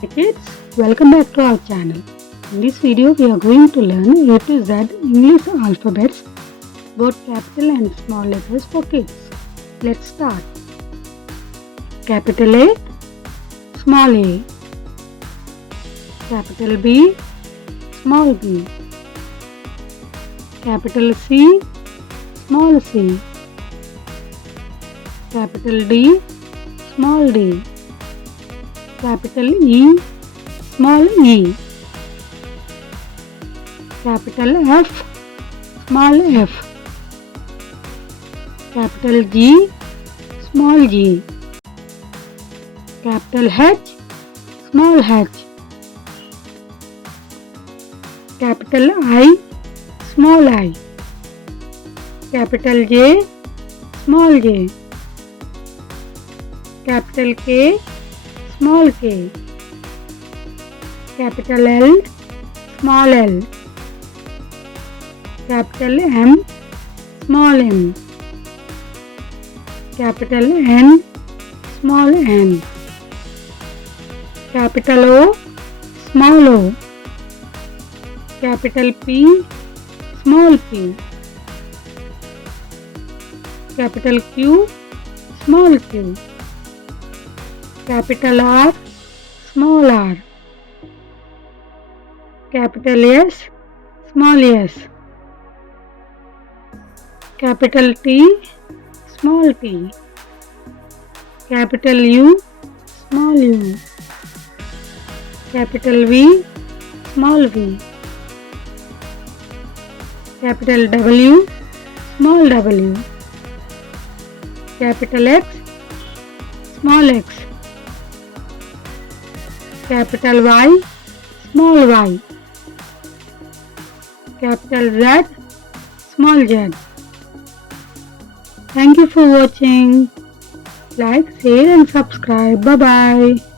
Hey kids, welcome back to our channel. In this video, we are going to learn A to Z English alphabets, both capital and small letters for kids. Let's start. Capital A, small a. Capital B, small b. Capital C, small c. Capital D, small d. Capital E, small e. Capital F, small f. Capital G, small g. Capital H, small h. Capital I, small I. Capital J, small j. Capital K, small k. Capital L, small l. Capital M, small m. Capital N, small n. Capital O, small o. Capital P, small p. Capital Q, small q. Capital R, small r. Capital S, small s. Capital T, small t. Capital U, small u. Capital V, small v. Capital W, small w. Capital X, small x. Capital Y, small y. Capital Z, small z. Thank you for watching. Like, share and subscribe. Bye bye.